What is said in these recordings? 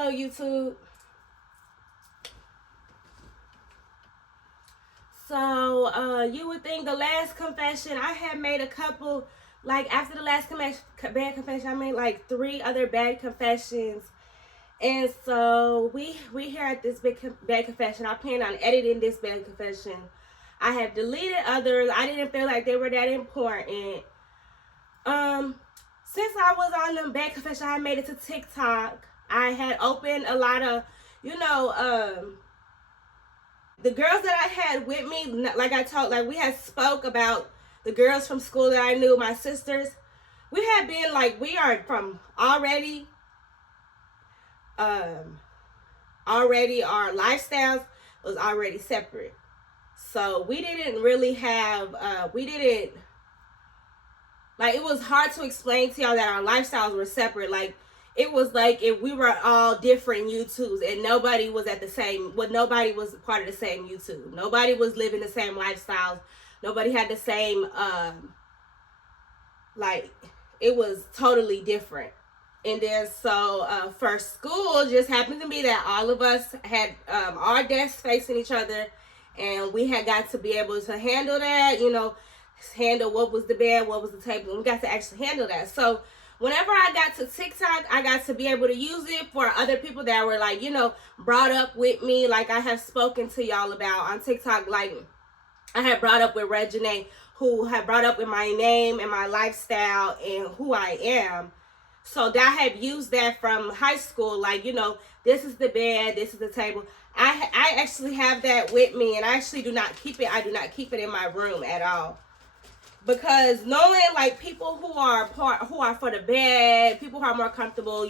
Hello, YouTube. So, you would think the last confession, I had made a couple, like after the last bad confession, I made like 3 other bad confessions. And so we here at this bad confession. I plan on editing this bad confession. I have deleted others. I didn't feel like they were that important. Since I was on the bad confession, I made it to TikTok. I had opened a lot of, the girls that I had with me, like I told, like we had spoke about the girls from school that I knew, my sisters. We had been like, we are from already our lifestyles was already separate. So we didn't really have, it was hard to explain to y'all that our lifestyles were separate. Like, it was like if we were all different YouTubes and nobody was at the same, nobody was part of the same YouTube. Nobody was living the same lifestyles. Nobody had the same, it was totally different. And then so for school, just happened to be that all of us had our desks facing each other, and we had got to be able to handle that, handle what was the bed, what was the table, and we got to actually handle that. So whenever I got to TikTok, I got to be able to use it for other people that were like, brought up with me, like I have spoken to y'all about on TikTok. Like I had brought up with Reginae, who had brought up with my name and my lifestyle and who I am. So that I have used that from high school, like, this is the bed, this is the table. I actually have that with me, and I actually do not keep it. I do not keep it in my room at all. Because knowing like people who are for the bed, people who are more comfortable,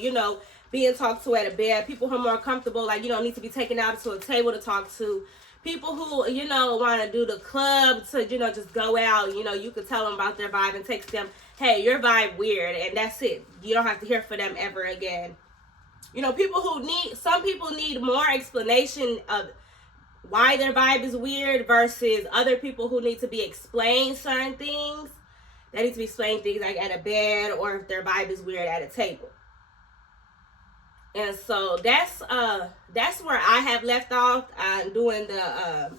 being talked to at a bed, people who are more comfortable, like, need to be taken out to a table to talk to, people who, want to do the club to, just go out, you could tell them about their vibe and text them, hey, your vibe weird, and that's it. You don't have to hear from them ever again. Some people need more explanation of why their vibe is weird versus other people who need to be explained certain things. They need to be explained things like at a bed, or if their vibe is weird at a table. And so that's where I have left off on doing the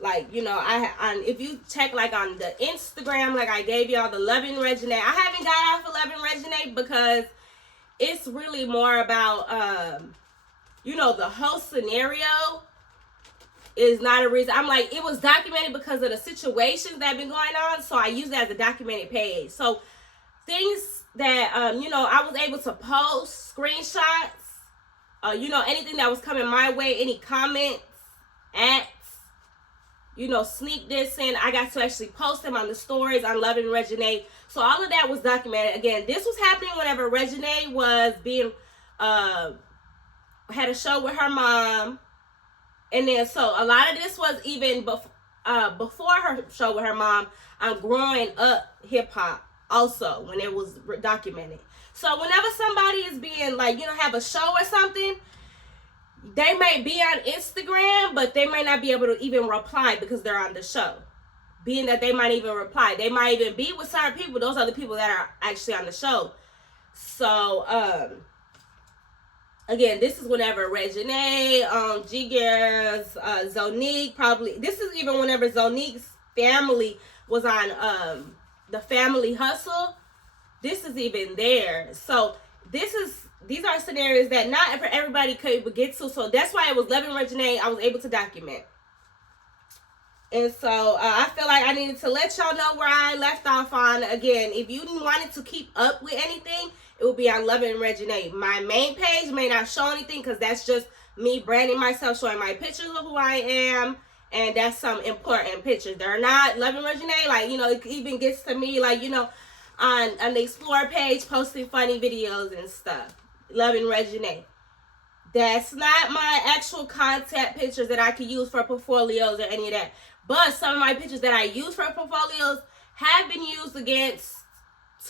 if you check like on the Instagram, like I gave y'all the Lovingreginae. I haven't got off of Lovingreginae because it's really more about the whole scenario is not a reason. I'm like, it was documented because of the situations that have been going on, so I use that as a documented page. So things that I was able to post, screenshots, anything that was coming my way, any comments, acts, sneak this in, I got to actually post them on the stories on Lovingreginae. So all of that was documented. Again, this was happening whenever Reginae was being had a show with her mom. And then so a lot of this was even before her show with her mom on growing up hip hop also, when it was documented. So whenever somebody is being like, have a show or something, they may be on Instagram, but they may not be able to even reply because they're on the show. Being that they might even reply. They might even be with certain people. Those are the people that are actually on the show. So, again, this is whenever Reginae, G-Girls, Zonique, probably. This is even whenever Zonique's family was on the Family Hustle. This is even there. So, these are scenarios that not everybody could get to. So, that's why it was Lovingreginae I was able to document. And so, I feel like I needed to let y'all know where I left off on. Again, if you wanted to keep up with anything, it will be on Lovingreginae. My main page may not show anything because that's just me branding myself, showing my pictures of who I am. And that's some important pictures. They're not Lovingreginae. Like, it even gets to me, like, on the Explore page, posting funny videos and stuff. Lovingreginae. That's not my actual content pictures that I could use for portfolios or any of that. But some of my pictures that I use for portfolios have been used to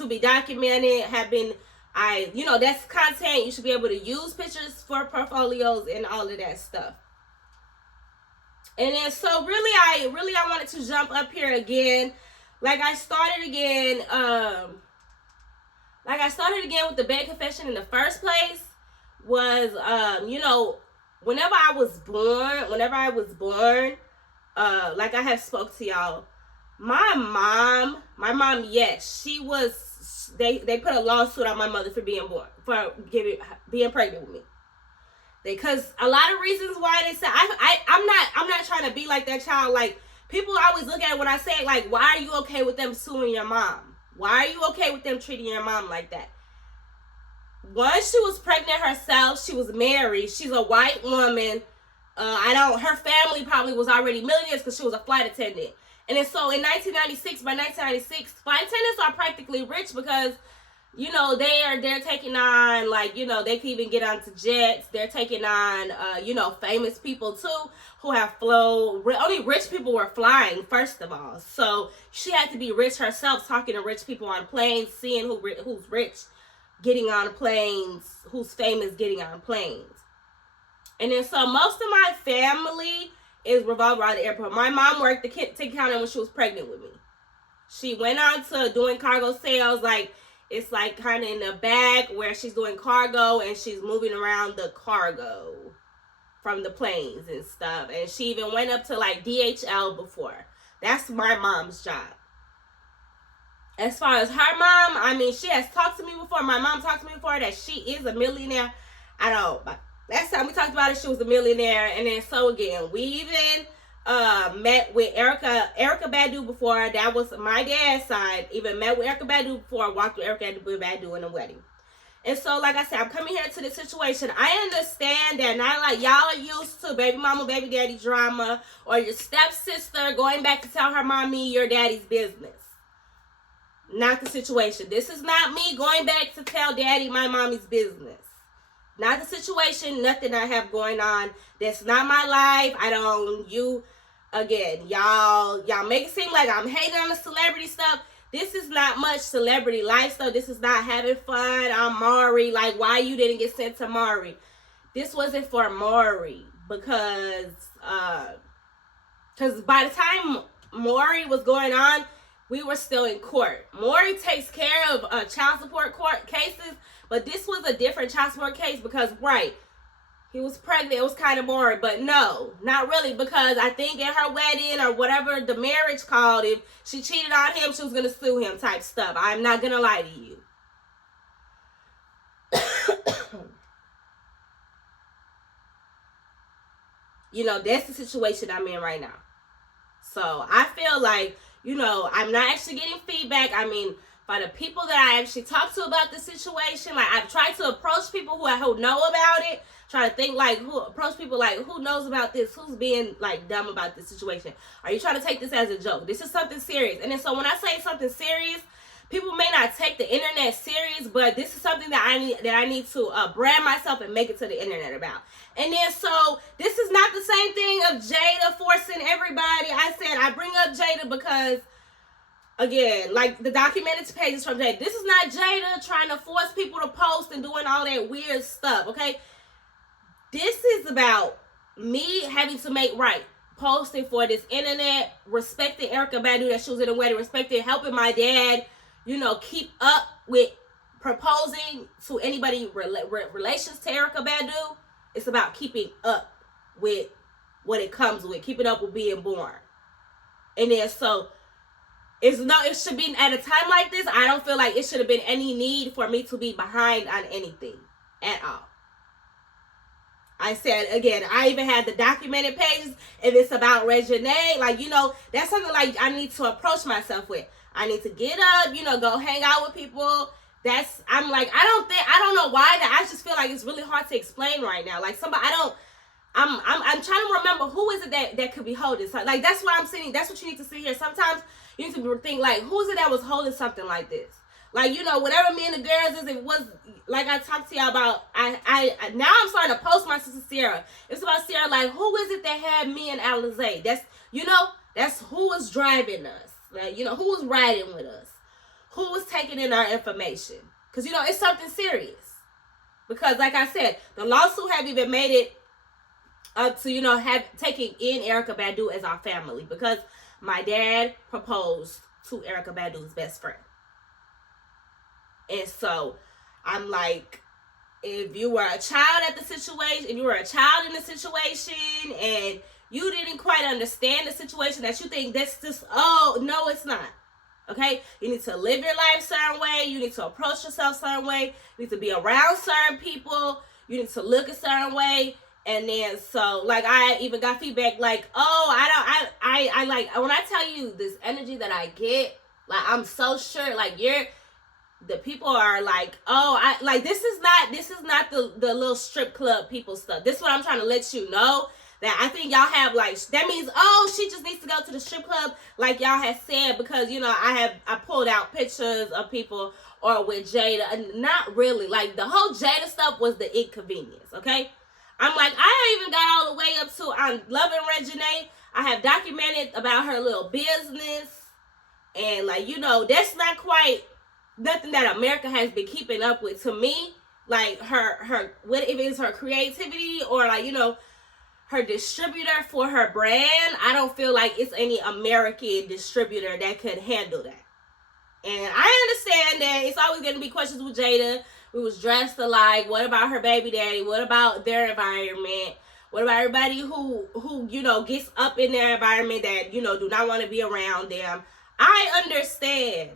be documented, that's content. You should be able to use pictures for portfolios and all of that stuff. And then, so really I wanted to jump up here again. Like I started again with the bad confession in the first place was, whenever I was born, like I have spoke to y'all, my mom, yes, she was, they put a lawsuit on my mother for being pregnant with me. Because a lot of reasons why they said, I'm not trying to be like that child. Like, people always look at it when I say, like, why are you okay with them suing your mom? Why are you okay with them treating your mom like that? Once she was pregnant herself, she was married. She's a white woman. Her family probably was already millionaires because she was a flight attendant. And then so in 1996, by 1996, flight attendants are practically rich because, they're taking on, like, they can even get onto jets. They're taking on, famous people too who have flown. Only rich people were flying, first of all. So she had to be rich herself, talking to rich people on planes, seeing who's rich getting on planes, who's famous getting on planes. And then so most of my family is revolved around the airport. My mom worked the ticket counter when she was pregnant with me. She went on to doing cargo sales, like, it's like kind of in the back where she's doing cargo and she's moving around the cargo from the planes and stuff. And she even went up to like DHL before. That's my mom's job. As far as her mom, I mean, she has talked to me before. My mom talked to me before that she is a millionaire. I don't. Last time we talked about it, she was a millionaire. And then so again, we even met with Erica Badu before. That was my dad's side. Even met with Erica Badu before. Walked with Erica Badu in a wedding. And so, like I said, I'm coming here to the situation. I understand that not like y'all are used to baby mama, baby daddy drama, or your stepsister going back to tell her mommy your daddy's business. Not the situation. This is not me going back to tell daddy my mommy's business. Not the situation. Nothing I have going on. That's not my life. Y'all make it seem like I'm hating on the celebrity stuff. This is not much celebrity life stuff. This is not having fun. I'm Maury. Like, why you didn't get sent to Maury? This wasn't for Maury because by the time Maury was going on, we were still in court. Maury takes care of child support court cases, but this was a different child support case because, right, he was pregnant. It was kind of Maury, but no, not really, because I think at her wedding or whatever the marriage called, if she cheated on him, she was going to sue him type stuff. I'm not going to lie to you. That's the situation I'm in right now. So I feel like, I'm not actually getting feedback. I mean, by the people that I actually talk to about the situation, like, I've tried to approach people who know about it, try to think, like, approach people, like, who knows about this, who's being, like, dumb about this situation. Are you trying to take this as a joke? This is something serious. And then so when I say something serious, people may not take the internet serious, but this is something that I need to brand myself and make it to the internet about. And then so this is not the same thing of Jada forcing everybody. I said I bring up Jada because, again, like the documented pages from Jada. This is not Jada trying to force people to post and doing all that weird stuff, okay? This is about me having to make right. Posting for this internet, respecting Erica Badu that she was in a wedding, respecting helping my dad, keep up with proposing to anybody relations to Erica Badu. It's about keeping up with what it comes with, keeping up with being born. And then so it should be at a time like this, I don't feel like it should have been any need for me to be behind on anything at all. I said, again, I even had the documented pages. If it's about Reginae, like, that's something like I need to approach myself with. I need to get up, go hang out with people. I'm like, I don't know why that. I just feel like it's really hard to explain right now. Like I'm trying to remember who is it that could be holding something. Like, that's what I'm saying. That's what you need to see here. Sometimes you need to think, like, who is it that was holding something like this? Like, whatever me and the girls is, it was, like I talked to y'all about, I now I'm starting to post my sister Sierra. It's about Sierra, like, who is it that had me and Alizé? That's who was driving us. Like, who was riding with us? Who was taking in our information? Because, it's something serious. Because, like I said, the lawsuit have even made it up to, have taking in Erica Badu as our family. Because my dad proposed to Erica Badu's best friend. And so I'm like, if you were a child at the situation, if you were a child in the situation and you didn't quite understand the situation, that you think that's just, oh, no, it's not. Okay? You need to live your life a certain way. You need to approach yourself a certain way. You need to be around certain people. You need to look a certain way. And then, so, like, I even got feedback, like, oh, I like, when I tell you this energy that I get, like, I'm so sure, like, the people are like, oh, this is not the little strip club people stuff. This is what I'm trying to let you know, that I think y'all have, like, that means, oh, she just needs to go to the strip club, like y'all had said, because, you know, I pulled out pictures of people, or with Jada, and not really, like, the whole Jada stuff was the inconvenience, okay? I'm like, I even got all the way up to, on Lovingreginae, I have documented about her little business, and, like, you know, that's not quite nothing that America has been keeping up with. To me, like, her what if it's her creativity, or, like, you know, her distributor for her brand, I don't feel like it's any American distributor that could handle that. And I understand that it's always going to be questions with Jada. We was dressed alike. What about her baby daddy? What about their environment? What about everybody who you know, gets up in their environment that, you know, do not want to be around them? I understand.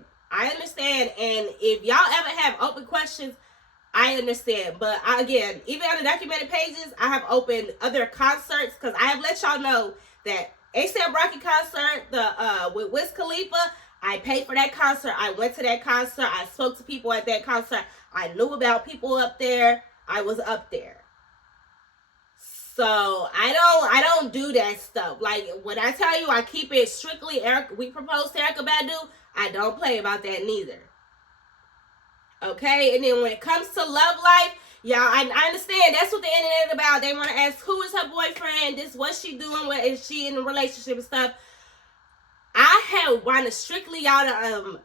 And if y'all ever have open questions, I understand. But again, even on the documented pages, I have opened other concerts, because I have let y'all know that A$AP Rocky concert, with Wiz Khalifa, I paid for that concert. I went to that concert. I spoke to people at that concert. I knew about people up there. I was up there. So I don't do that stuff. Like, when I tell you I keep it strictly we proposed to Erykah Badu, I don't play about that neither. Okay? And then when it comes to love life, y'all, I understand that's what the internet is about. They want to ask, who is her boyfriend? This, what's she doing? What is she in a relationship and stuff? I have wanted strictly y'all to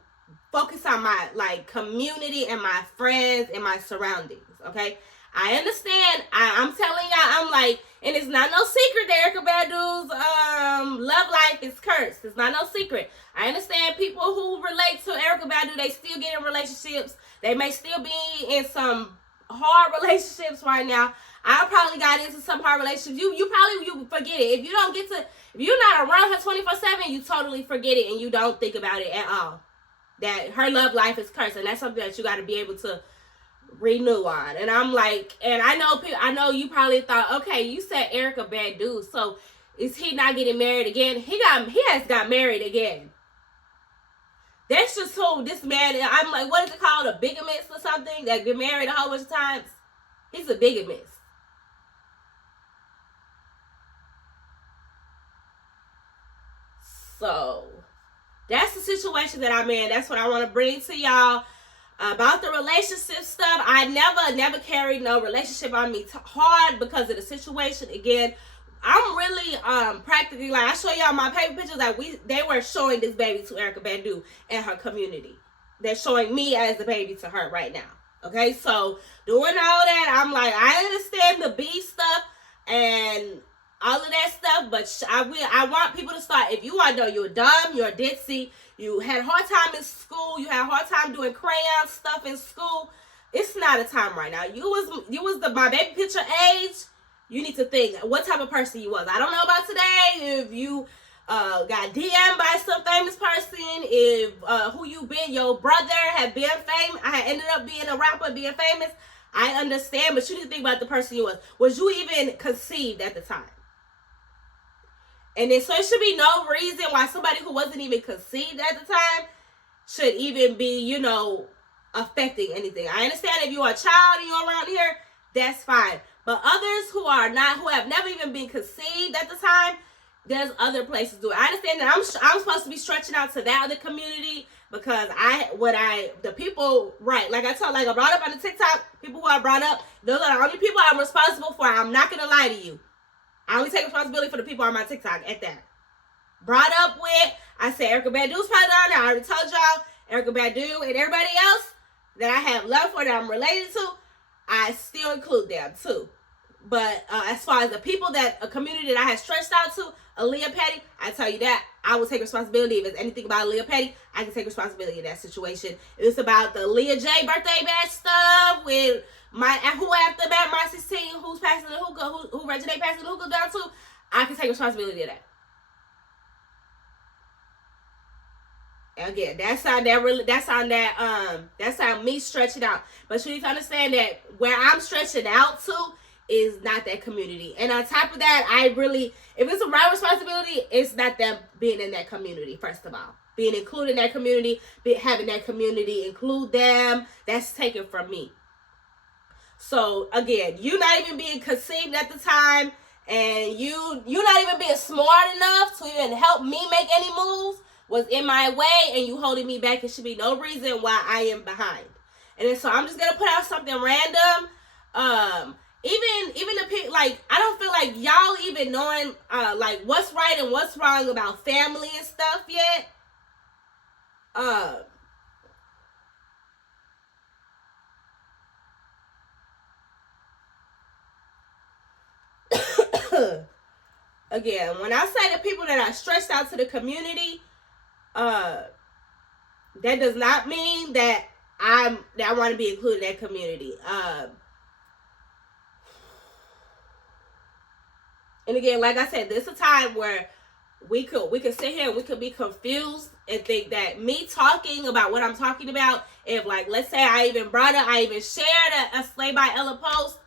focus on my, like, community and my friends and my surroundings. Okay? I understand. I'm telling y'all, I'm like, and it's not no secret that Erykah Badu's love life is cursed. It's not no secret. I understand people who relate to Erykah Badu, they still get in relationships. They may still be in some hard relationships right now. I probably got into some hard relationships. You forget it. If you're not around her 24/7, you totally forget it and you don't think about it at all. That her love life is cursed, and that's something that you got to be able to renew on. And I'm like, and I know you probably thought, okay, you said Erykah Badu, so is he not getting married again? He has got married again. That's just who this man is. I'm like, what is it called? A bigamist or something? That get married a whole bunch of times? He's a bigamist. So that's the situation that I'm in. That's what I want to bring to y'all. About the relationship stuff, I never carried no relationship on me hard because of the situation. Again, I'm really practically, like, I show y'all my paper pictures that they were showing this baby to Erykah Badu and her community. They're showing me as the baby to her right now. Okay, so doing all that, I'm like, I understand the B stuff and all of that stuff, but I want people to start. If you know you're dumb, you're ditzy, you had a hard time in school, you had a hard time doing crayon stuff in school, it's not a time right now. You was my baby picture age. You need to think what type of person you was. I don't know about today. If you got DM'd by some famous person, if who you been, your brother had been famous, I had ended up being a rapper, being famous, I understand, but you need to think about the person you was. Was you even conceived at the time? And then, so it should be no reason why somebody who wasn't even conceived at the time should even be, you know, affecting anything. I understand if you're a child and you're around here, that's fine. But others who are not, who have never even been conceived at the time, there's other places to do it. I understand that I'm supposed to be stretching out to that other community because the people, right, like I brought up on the TikTok, people who I brought up, those are the only people I'm responsible for. I'm not going to lie to you. I only take responsibility for the people on my TikTok at that. Brought up with, I said Erykah Badu's probably on there. I already told y'all, Erykah Badu and everybody else that I have love for, that I'm related to, I still include them too. But as far as the people a community that I have stretched out to, Aaliyah Petty, I tell you that, I will take responsibility. If it's anything about Aaliyah Petty, I can take responsibility in that situation. If it's about the Leah J birthday bash stuff with who after that, my 16, who's passing the hookah, who Reginae passing the hookah down to, I can take responsibility of that. Again, that's on me stretching out. But you need to understand that where I'm stretching out to is not that community. And on top of that, if it's a right responsibility, it's not them being in that community, first of all. Being included in that community, having that community include them, that's taken from me. So again, you not even being conceived at the time, and you not even being smart enough to even help me make any moves was in my way, and you holding me back. It should be no reason why I am behind. And then, so I'm just gonna put out something random. Even the people, like, I don't feel like y'all even knowing like what's right and what's wrong about family and stuff yet. Again, when I say the people that are stretched out to the community, that does not mean that I want to be included in that community. And again, like I said, this is a time where we could sit here and we could be confused and think that me talking about what I'm talking about, if, like, let's say I even shared a Slay by Ella post,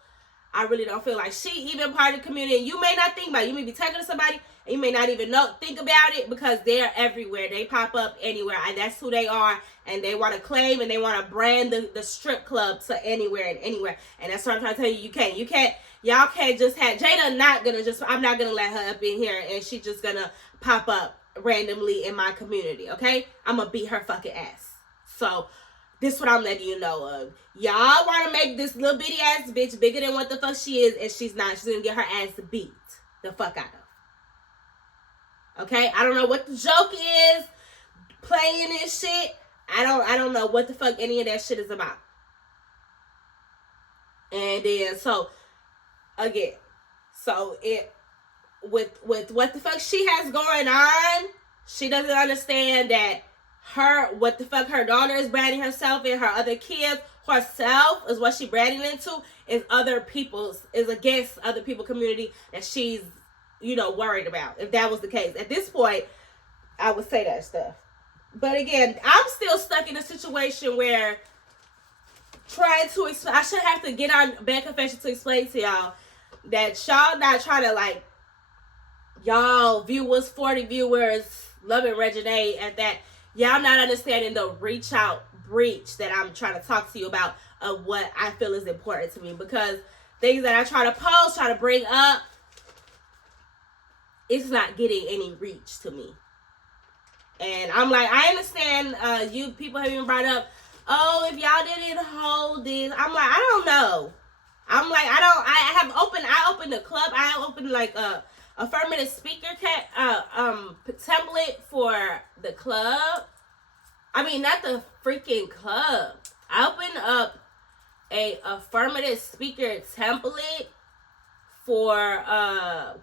I really don't feel like she even part of the community. And you may not think about it. You may be talking to somebody and you may not even think about it, because they're everywhere. They pop up anywhere, and that's who they are. And they want to claim and they want to brand the strip club to anywhere and anywhere. And that's what I'm trying to tell you. Y'all can't just have Jada. I'm not gonna let her up in here and she just gonna pop up randomly in my community. Okay, I'm gonna beat her fucking ass. So this is what I'm letting you know of. Y'all want to make this little bitty ass bitch bigger than what the fuck she is, and she's not. She's gonna get her ass beat the fuck out of. Okay, I don't know what the joke is, playing this shit. I don't know what the fuck any of that shit is about. And then with what the fuck she has going on, she doesn't understand that what the fuck her daughter is branding herself and her other kids, herself is what she branding into, is against other people's community that she's, worried about. If that was the case, at this point, I would say that stuff. But again, I'm still stuck in a situation where I should have to get on Bad Confession to explain to y'all that y'all not trying to, like, y'all viewers, 40 viewers, Lovingreginae at that, y'all not understanding the breach that I'm trying to talk to you about, of what I feel is important to me. Because things that I try to post, try to bring up, it's not getting any reach to me. And I'm like, I understand you people have even brought up, oh, if y'all didn't hold this. I'm like, I don't know. I'm like, I opened the club. I opened like a affirmative speaker template for the club. I mean, not the freaking club. I opened up a affirmative speaker template for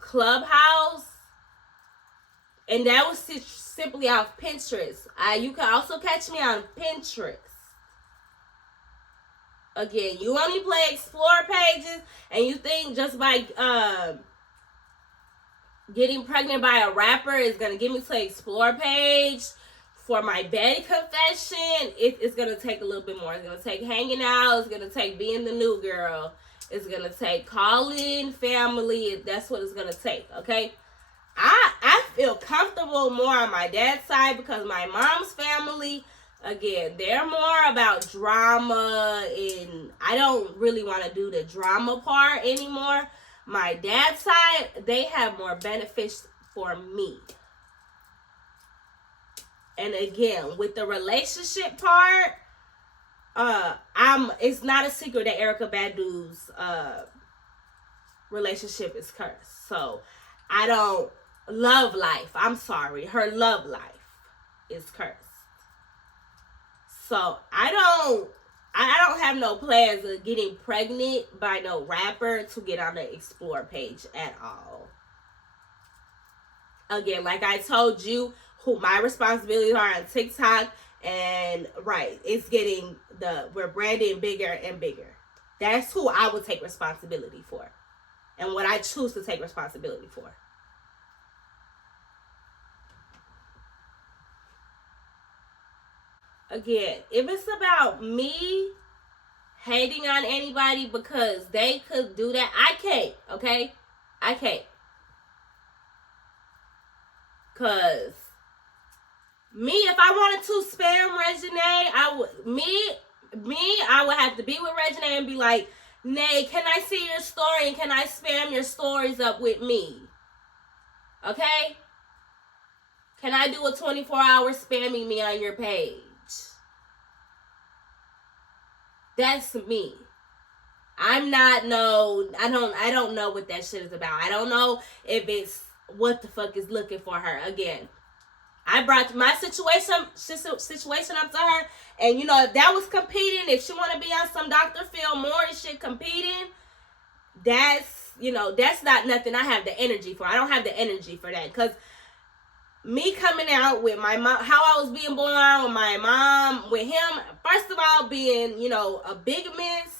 Clubhouse. And that was simply off Pinterest. You can also catch me on Pinterest. Again, you only play explore pages, and you think just by getting pregnant by a rapper is going to get me to an explore page for my Betty confession. It's going to take a little bit more. It's going to take hanging out. It's going to take being the new girl. It's going to take calling family. That's what it's going to take, okay? I feel comfortable more on my dad's side because my mom's family, again, they're more about drama, and I don't really want to do the drama part anymore. My dad's side, they have more benefits for me. And again, with the relationship part, it's not a secret that Erykah Badu's relationship is cursed. So I don't love life. I'm sorry. Her love life is cursed. So I don't have no plans of getting pregnant by no rapper to get on the explore page at all. Again, like I told you, who my responsibilities are on TikTok, and it's getting we're branding bigger and bigger. That's who I would take responsibility for, and what I choose to take responsibility for. Again, if it's about me hating on anybody because they could do that, I can't, okay? I can't. Because me, if I wanted to spam Reginae, I would have to be with Reginae and be like, Nay, can I see your story and can I spam your stories up with me? Okay? Can I do a 24-hour spamming me on your page? That's me. I'm not I don't know what that shit is about. I don't know if it's what the fuck is looking for her. Again, I brought my situation up to her, and if that was competing, if she want to be on some Dr. Phil Morris shit competing, that's not nothing I have the energy for. I don't have the energy for that, because me coming out with my mom, how I was being born with my mom, with him, first of all, being, a bigamist.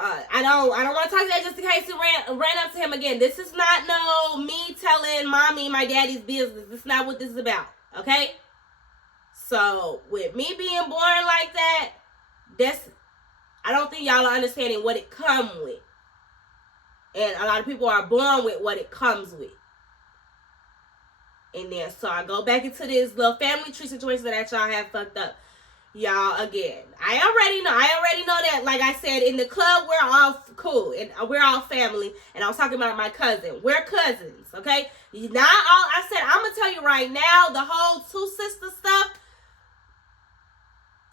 I don't want to talk to that just in case he ran up to him again. This is not me telling mommy my daddy's business. This is not what this is about, okay? So, with me being born like that, I don't think y'all are understanding what it comes with. And a lot of people are born with what it comes with. And then, so I go back into this little family tree situation that y'all have fucked up. Y'all, again, I already know that, like I said, in the club, we're all cool, and we're all family, and I was talking about my cousin. We're cousins, okay? I'm going to tell you right now, the whole two sister stuff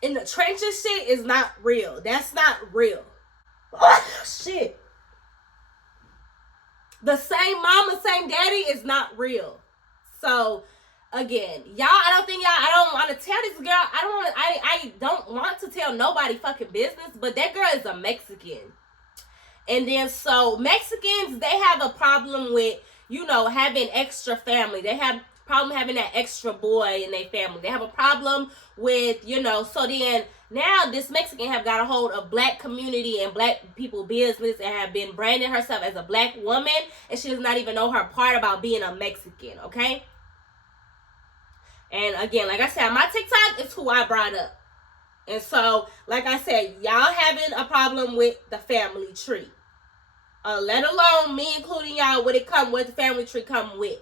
in the trenches shit is not real. That's not real. Oh, shit. The same mama, same daddy is not real. So, again, I don't want to tell this girl, I don't want to tell nobody fucking business, but that girl is a Mexican. And then, so, Mexicans, they have a problem with, having extra family. They have a problem having that extra boy in their family. They have a problem with, so then, now this Mexican have got a hold of black community and black people business and have been branding herself as a black woman, and she does not even know her part about being a Mexican, okay? And again, like I said, my TikTok is who I brought up. And so, like I said, y'all having a problem with the family tree. Let alone me including y'all what the family tree come with.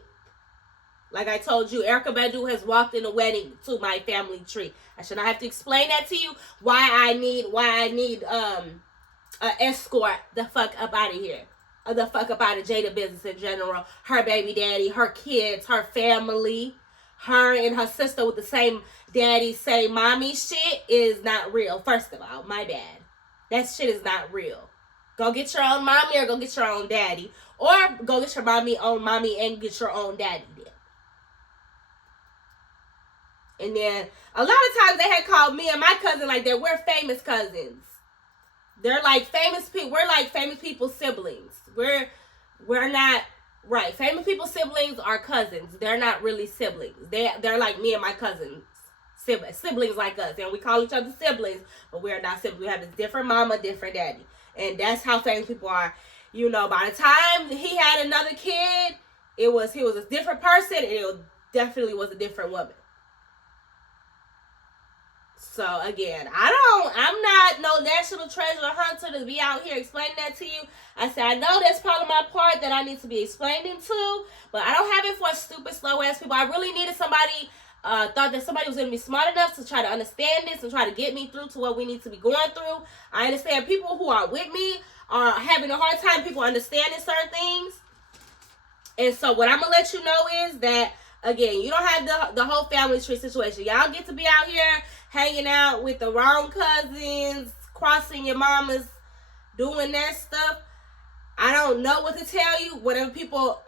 Like I told you, Erykah Badu has walked in the wedding to my family tree. I should not have to explain that to you. Why I need an escort the fuck up out of here. The fuck up out of Jada business in general. Her baby daddy, her kids, her family. Her and her sister with the same daddy, same mommy shit is not real. First of all, my bad. That shit is not real. Go get your own mommy or go get your own daddy. Or go get your own mommy and get your own daddy then. And then, a lot of times they had called me and my cousin like that. We're famous cousins. They're like famous people. We're like famous people's siblings. We're not... Right, famous people's siblings are cousins. They're not really siblings. They're like me and my cousins, siblings like us, and we call each other siblings, but we're not siblings. We have a different mama, different daddy, and that's how famous people are. By the time he had another kid, he was a different person, and it definitely was a different woman. So, again, I'm not no national treasure hunter to be out here explaining that to you. I said, I know that's probably my part that I need to be explaining to, but I don't have it for stupid, slow-ass people. I really needed somebody, thought that somebody was going to be smart enough to try to understand this and try to get me through to what we need to be going through. I understand people who are with me are having a hard time, people understanding certain things. And so what I'm going to let you know is that, again, you don't have the whole family tree situation. Y'all get to be out here hanging out with the wrong cousins, crossing your mamas, doing that stuff. I don't know what to tell you. Whatever people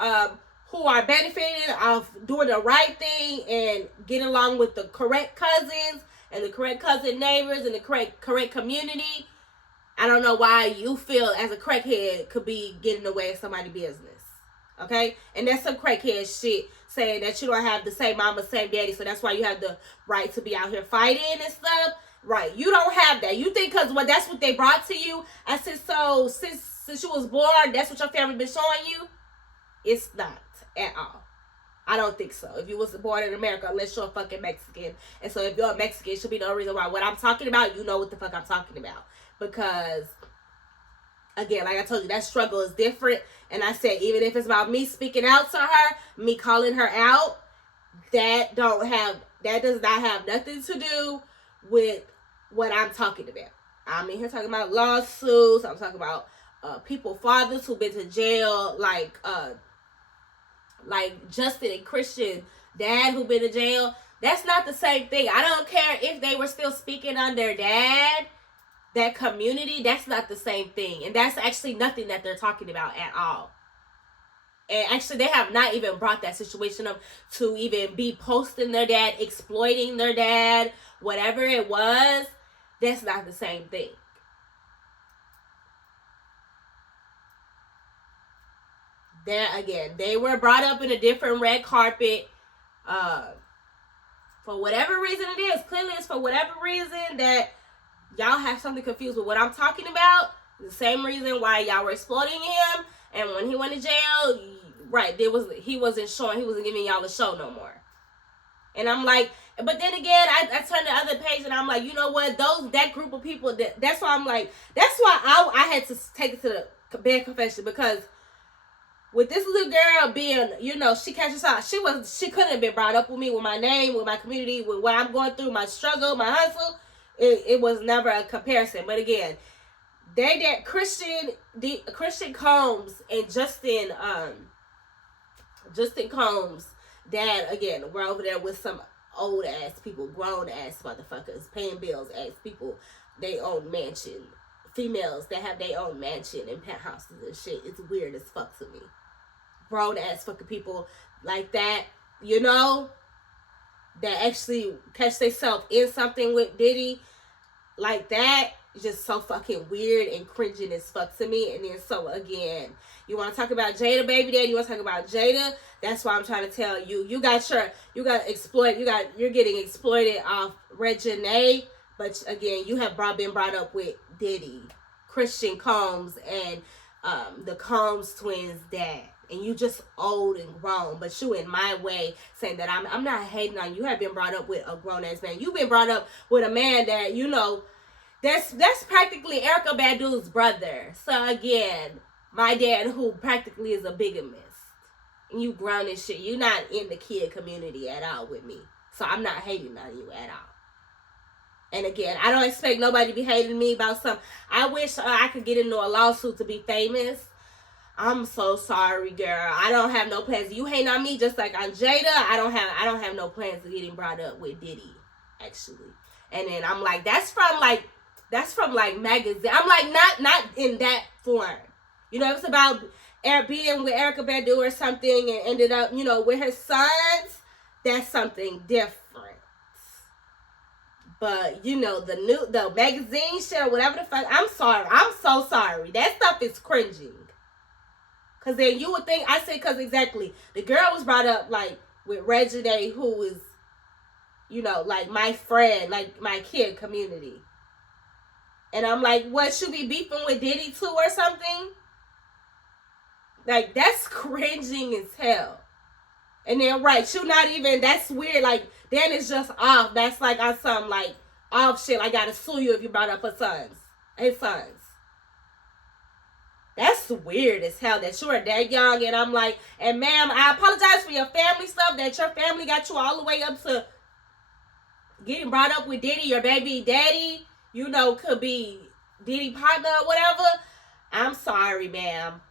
who are benefiting of doing the right thing and getting along with the correct cousins and the correct cousin neighbors and the correct community, I don't know why you feel as a crackhead could be getting away with somebody's business. Okay? And that's some crackhead shit, saying that you don't have the same mama, same daddy, so that's why you have the right to be out here fighting and stuff. Right. You don't have that. You think because that's what they brought to you. I said, so since you was born, that's what your family been showing you? It's not at all. I don't think so. If you was born in America, unless you're a fucking Mexican. And so if you're a Mexican, it should be no reason why. What I'm talking about, you know what the fuck I'm talking about. Because, again, like I told you, that struggle is different. And I said, even if it's about me speaking out to her, me calling her out, that does not have nothing to do with what I'm talking about. I'm in here talking about lawsuits. I'm talking about people, fathers who've been to jail, like Justin and Christian dad who been to jail. That's not the same thing. I don't care if they were still speaking on their dad, that community. That's not the same thing. And that's actually nothing that they're talking about at all. And actually, they have not even brought that situation up to even be posting their dad, exploiting their dad, whatever it was. That's not the same thing. There again, they were brought up in a different red carpet. For whatever reason it is, clearly it's for whatever reason that y'all have something confused with what I'm talking about. The same reason why y'all were exploiting him, and when he went to jail, right, he wasn't giving y'all a show no more. And I'm like, but then again, I turned the other page and I'm like, you know what? That group of people, that's why I'm like, that's why I had to take it to the bed confession, because with this little girl being, she catches out, she couldn't have been brought up with me, with my name, with my community, with what I'm going through, my struggle, my hustle. It was never a comparison. But again, Christian Combs and Justin Combs' dad, again, we're over there with some old ass people, grown ass motherfuckers, paying bills ass people. They own mansion. Females that have their own mansion and penthouses and shit. It's weird as fuck to me. Grown ass fucking people like that, that actually catch themselves in something with Diddy like that. Just so fucking weird and cringing as fuck to me. And then so again, you want to talk about Jada baby daddy, you want to talk about Jada, that's why I'm trying to tell you, you're getting exploited off Reginae. But again, you have been brought up with Diddy, Christian Combs, and the Combs twins' dad. And you just old and grown, but you in my way saying that I'm not hating on you. You have been brought up with a grown ass man. You've been brought up with a man that that's practically Erykah Badu's brother. So again, my dad who practically is a bigamist, and you grown and shit. You not in the kid community at all with me. So I'm not hating on you at all. And again, I don't expect nobody to be hating me about something. I wish I could get into a lawsuit to be famous. I'm so sorry, girl. I don't have no plans. You hating on me just like on Jada. I don't have no plans of getting brought up with Diddy, actually. And then I'm like, that's from magazine. I'm like, not in that form. If it's about being with Erykah Badu or something and ended up, with her sons, that's something different. But the magazine shit or whatever the fuck, I'm sorry. I'm so sorry. That stuff is cringing. Because then you would think, because exactly, the girl was brought up, like, with Reginae, who is, like, my friend, like, my kid community. And I'm like, what, should be beefing with Diddy too or something? Like, that's cringing as hell. And then, right, you not even, that's weird, like, then it's just off. That's like on some, like, off shit, I gotta sue you if you brought up his sons. That's weird as hell that you're that young. And I'm like, and ma'am, I apologize for your family stuff, that your family got you all the way up to getting brought up with Diddy, your baby daddy, could be Diddy partner or whatever. I'm sorry, ma'am.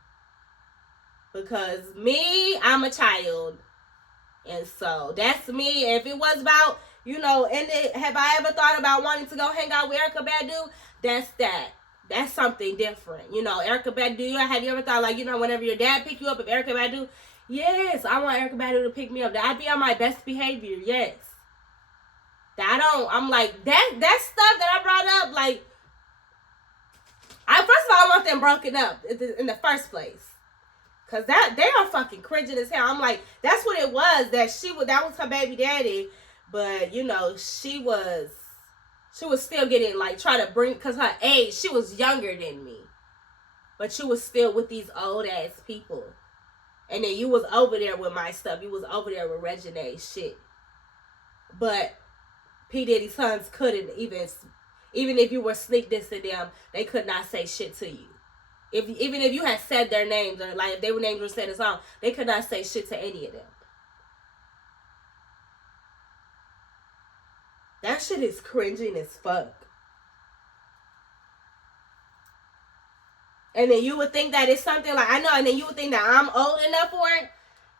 Because me, I'm a child. And so that's me. If it was about, have I ever thought about wanting to go hang out with Erykah Badu? That's that. That's something different. Erykah Badu, have you ever thought, like, whenever your dad pick you up, if Erykah Badu, yes, I want Erykah Badu to pick me up. I'd be on my best behavior, yes. I'm like, that stuff that I brought up, like, first of all, I want them broken up in the first place. Cause they are fucking cringing as hell. I'm like, that's what it was. That was her baby daddy, but you know, she was still getting like try to bring, cause her age, she was younger than me, but she was still with these old ass people. And then you was over there with my stuff. You was over there with Reginae shit. But P Diddy's sons couldn't even if you were sneak dissing them, they could not say shit to you. Even if you had said their names, or like if they were names were said in a song, they could not say shit to any of them. That shit is cringing as fuck. And then you would think that it's something like, I know, and then you would think that I'm old enough for it.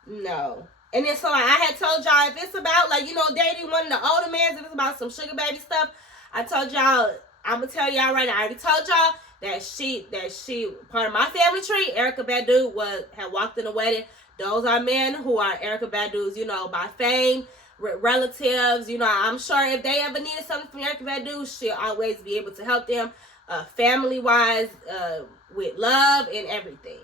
No. And then so like, I had told y'all, if it's about like, you know, dating one of the older men, if it's about some sugar baby stuff, I told y'all, I'm gonna tell y'all right now, I already told y'all that she part of my family tree. Erykah Badu had walked in the wedding. Those are men who are Erykah Badu's, you know, by fame, relatives. You know, I'm sure if they ever needed something from Erykah Badu, she'll always be able to help them, family wise, with love and everything.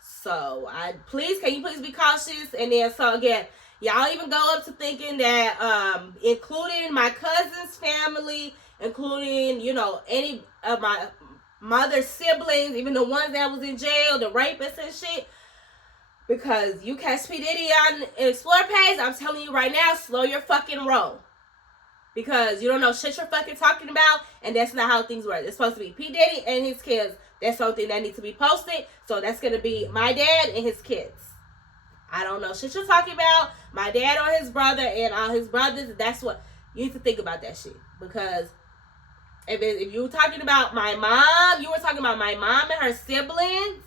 So can you please be cautious? And then so again, y'all even go up to thinking that including my cousin's family, including, you know, any of my mother's siblings, even the ones that was in jail, the rapists and shit. Because you catch P. Diddy on Explore page, I'm telling you right now, slow your fucking roll. Because you don't know shit you're fucking talking about, and that's not how things work. It's supposed to be P. Diddy and his kids. That's something that needs to be posted. So that's going to be my dad and his kids. I don't know shit you're talking about. My dad or his brother and all his brothers. That's what you need to think about, that shit. Because if you were talking about my mom, you were talking about my mom and her siblings.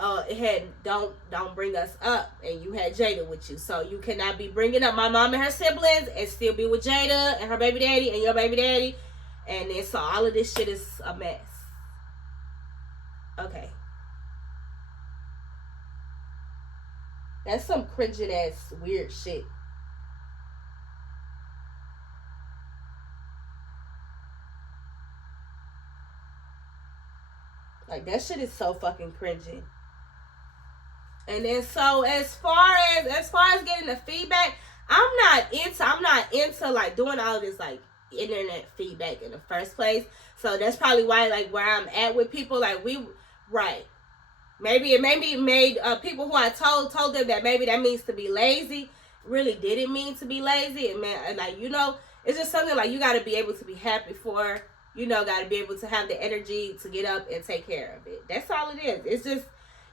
Don't bring us up. And you had Jada with you. So you cannot be bringing up my mom and her siblings and still be with Jada and her baby daddy and your baby daddy. And then so all of this shit is a mess. Okay. That's some cringing ass weird shit. Like, that shit is so fucking cringing. And then so as far as getting the feedback, I'm not into like doing all this like internet feedback in the first place. So that's probably why, like, where I'm at with people, like, maybe it made people who I told them that maybe that means to be lazy, really didn't mean to be lazy. It meant, like, you know, it's just something like you got to be able to be happy for, you know, got to be able to have the energy to get up and take care of it. That's all it is. It's just,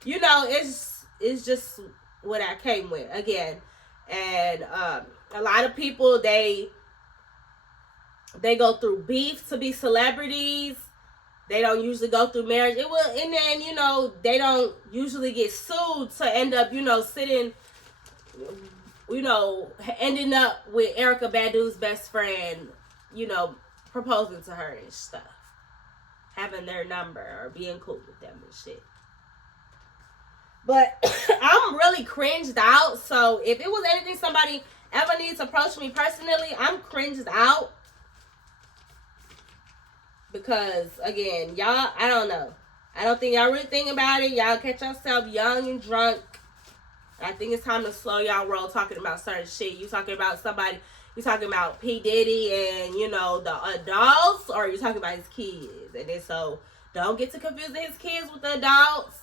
you know, it's just what I came with again. And a lot of people, they go through beef to be celebrities. They don't usually go through marriage. And then, you know, they don't usually get sued to end up, you know, ending up with Erykah Badu's best friend, you know, proposing to her and stuff. Having their number or being cool with them and shit. But I'm really cringed out. So if it was anything somebody ever needs to approach me personally, I'm cringed out. Because, again, y'all, I don't know. I don't think y'all really think about it. Y'all catch yourself young and drunk. I think it's time to slow y'all roll talking about certain shit. You talking about somebody, you talking about P. Diddy and, you know, the adults, or you talking about his kids. And then so, don't get to confusing his kids with the adults.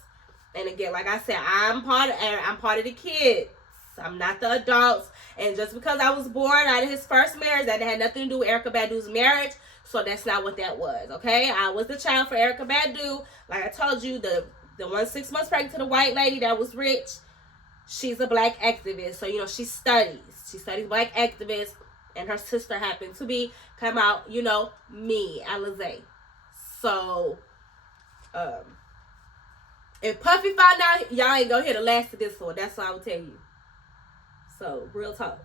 And again, like I said, I'm part of the kids. I'm not the adults. And just because I was born out of his first marriage, that had nothing to do with Erykah Badu's marriage. So that's not what that was, okay? I was the child for Erykah Badu. Like I told you, the one 6 months pregnant to the white lady that was rich, she's a black activist. So, you know, she studies black activists. And her sister happened to come out, you know, me, Alizé. So, if Puffy found out, y'all ain't gonna hear the last of this one. That's all I will tell you. So, real talk.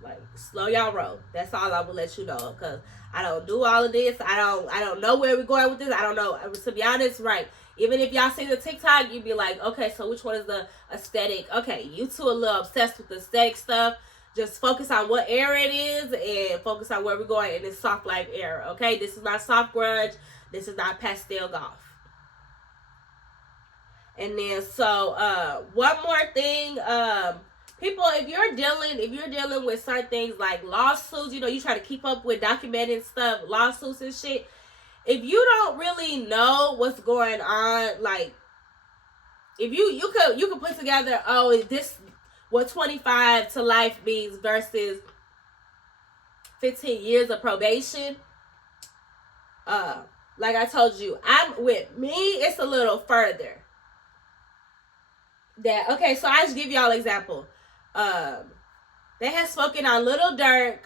Like, slow y'all roll. That's all I will let you know. Because I don't do all of this. I don't know where we're going with this. I don't know. To be honest, right. Even if y'all see the TikTok, you'd be like, okay, so which one is the aesthetic? Okay, you two are a little obsessed with the aesthetic stuff. Just focus on what era it is and focus on where we're going in this soft life era. Okay, this is not soft grunge. This is not pastel golf. And then so one more thing, people, if you're dealing with certain things like lawsuits, you know, you try to keep up with documented stuff, lawsuits and shit. If you don't really know what's going on, like if you could put together, oh, is this what 25 to life means versus 15 years of probation. Like I told you, with me, it's a little further. Okay, so I just give y'all an example. They had spoken on Little Durk.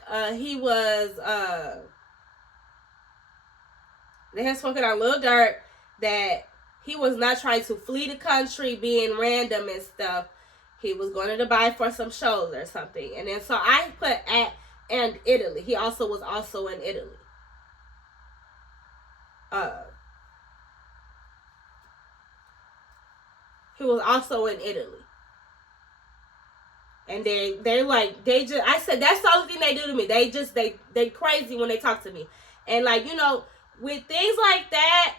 They had spoken on Little Durk that he was not trying to flee the country, being random and stuff. He was going to Dubai for some shows or something. And then so I put and Italy. He was also in Italy. He was also in Italy. And I said, that's the only thing they do to me. They crazy when they talk to me. And like, you know, with things like that,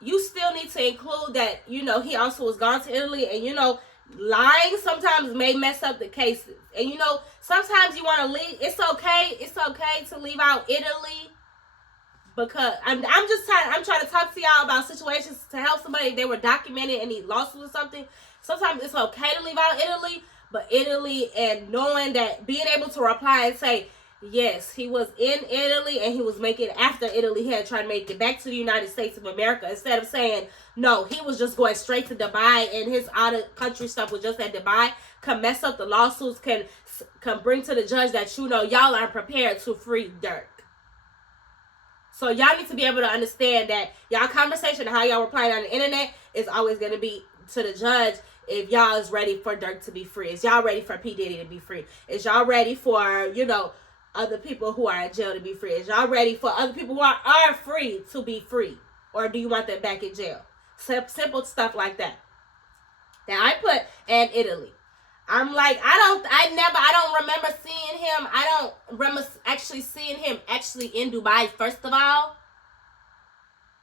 you still need to include that, you know, he also was gone to Italy. And, you know, lying sometimes may mess up the cases. And, you know, sometimes you want to leave. It's okay to leave out Italy. Because I'm trying to talk to y'all about situations to help somebody if they were documented and need lawsuits or something. Sometimes it's okay to leave out Italy. But Italy, and knowing that, being able to reply and say, yes, he was in Italy and he was making, after Italy, he had tried to make it back to the United States of America, instead of saying, no, he was just going straight to Dubai and his out of country stuff was just at Dubai, can mess up the lawsuits, can bring to the judge that, you know, y'all aren't prepared to free Durk. So y'all need to be able to understand that y'all conversation and how y'all replying on the internet is always going to be to the judge. If y'all is ready for Durk to be free, is y'all ready for P. Diddy to be free? Is y'all ready for, you know, other people who are in jail to be free? Is y'all ready for other people who are free to be free? Or do you want them back in jail? Simple stuff like that. Now I put and Italy. I'm like, I don't remember seeing him. I don't remember actually seeing him actually in Dubai, first of all.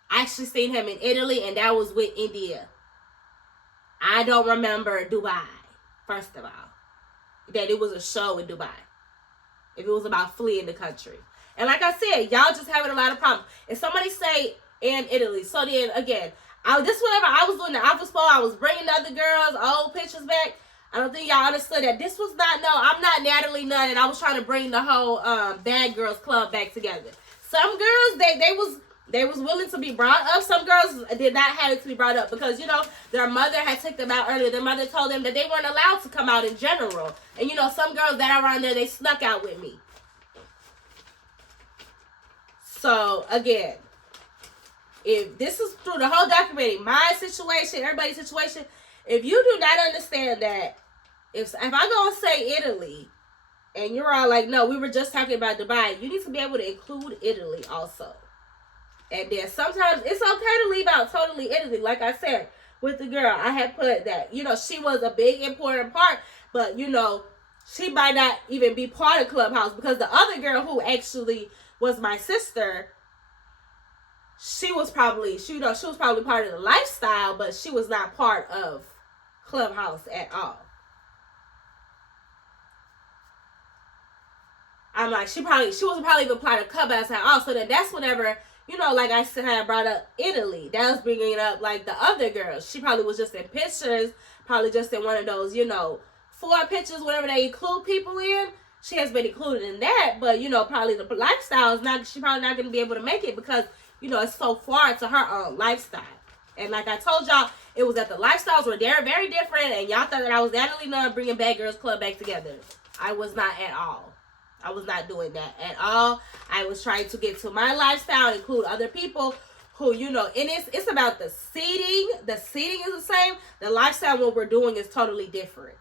I actually seen him in Italy, and that was with India. I don't remember Dubai, first of all. That it was a show in Dubai. If it was about fleeing the country. And like I said, y'all just having a lot of problems. If somebody say in Italy, so then again, whenever I was doing the office poll, I was bringing the other girls' old pictures back. I don't think y'all understood that this was not, no, I'm not Natalie Nunn, and I was trying to bring the whole Bad Girls Club back together. Some girls, they was willing to be brought up. Some girls did not have it to be brought up because, you know, their mother had took them out earlier. Their mother told them that they weren't allowed to come out in general. And, you know, some girls that are around there, they snuck out with me. So, again, if this is through the whole documentary, my situation, everybody's situation, if you do not understand that, if I go and say Italy, and you're all like, no, we were just talking about Dubai, you need to be able to include Italy also. And then sometimes it's okay to leave out totally Italy. Like I said, with the girl, I had put that, you know, she was a big, important part, but, you know, she might not even be part of Clubhouse, because the other girl who actually was my sister, she was probably part of the lifestyle, but she was not part of Clubhouse at all. I'm like, she wasn't probably even part of Clubhouse at all. So then that's whenever, you know, like I said, I brought up Italy. That was bringing up like the other girls. She probably was just in pictures, probably just in one of those, you know, 4 pictures, whatever they include people in. She has been included in that, but, you know, probably the lifestyle is not, she probably not going to be able to make it because, you know, it's so far to her own lifestyle. And like I told y'all, it was that the lifestyles were very, very different, and y'all thought that I was Natalie Nunn bringing Bad Girls Club back together. I was not at all. I was not doing that at all. I was trying to get to my lifestyle, include other people who, you know, and it's about the seating. The seating is the same. The lifestyle, what we're doing is totally different.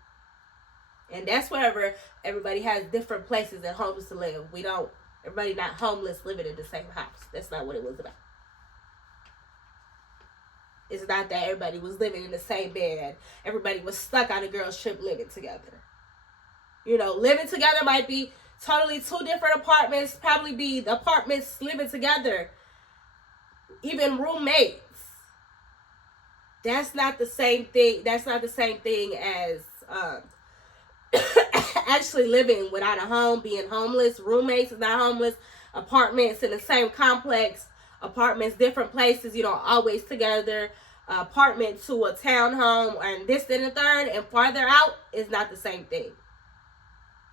And that's wherever everybody has different places and homes to live. Everybody not homeless living in the same house. That's not what it was about. It's not that everybody was living in the same bed. Everybody was stuck on a girls' trip living together. You know, living together might be totally 2 different apartments, probably be the apartments living together, even roommates. that's not the same thing. That's not the same thing as actually living without a home, being homeless. Roommates is not homeless. Apartments in the same complex. Apartments, different places, always together. Apartment to a townhome and this and the third and farther out is not the same thing.